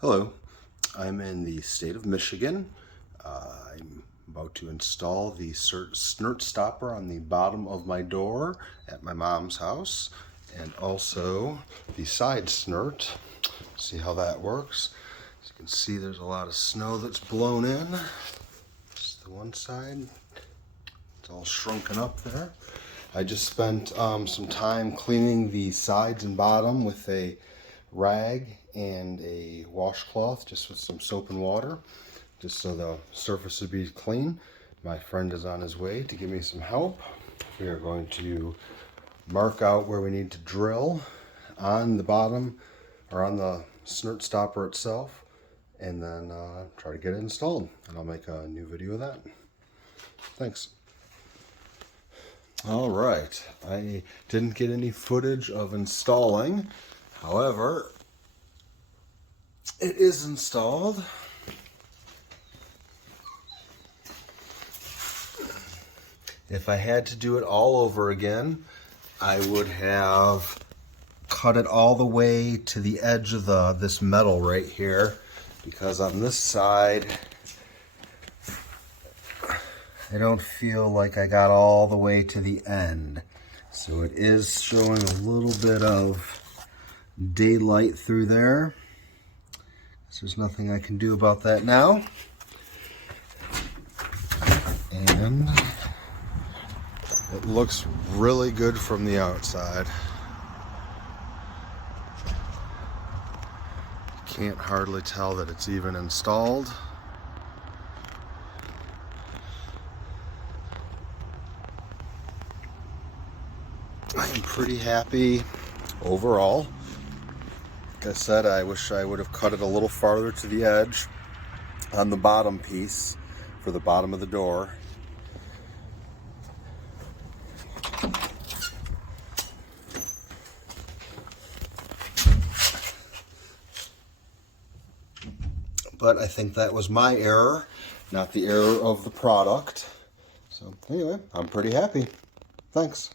Hello, I'm in the state of Michigan. I'm about to install the Snirtstopper on the bottom of my door at my mom's house, and also the side snert. See how that works. As you can see, there's a lot of snow that's blown in. Just the one side, it's all shrunken up there. I just spent some time cleaning the sides and bottom with a rag and a washcloth, just with some soap and water, just so the surface would be clean. My friend is on his way to give me some help. We are going to mark out where we need to drill on the bottom or on the Snirtstopper itself, and then try to get it installed, and I'll make a new video of that. Thanks. All right, I didn't get any footage of installing. However, it is installed. If I had to do it all over again, I would have cut it all the way to the edge of this metal right here, because on this side, I don't feel like I got all the way to the end. So it is showing a little bit of daylight through there. So there's nothing I can do about that now. And it looks really good from the outside. Can't hardly tell that it's even installed. I am pretty happy overall. Like I said, I wish I would have cut it a little farther to the edge on the bottom piece for the bottom of the door. But I think that was my error, not the error of the product. So anyway, I'm pretty happy. Thanks.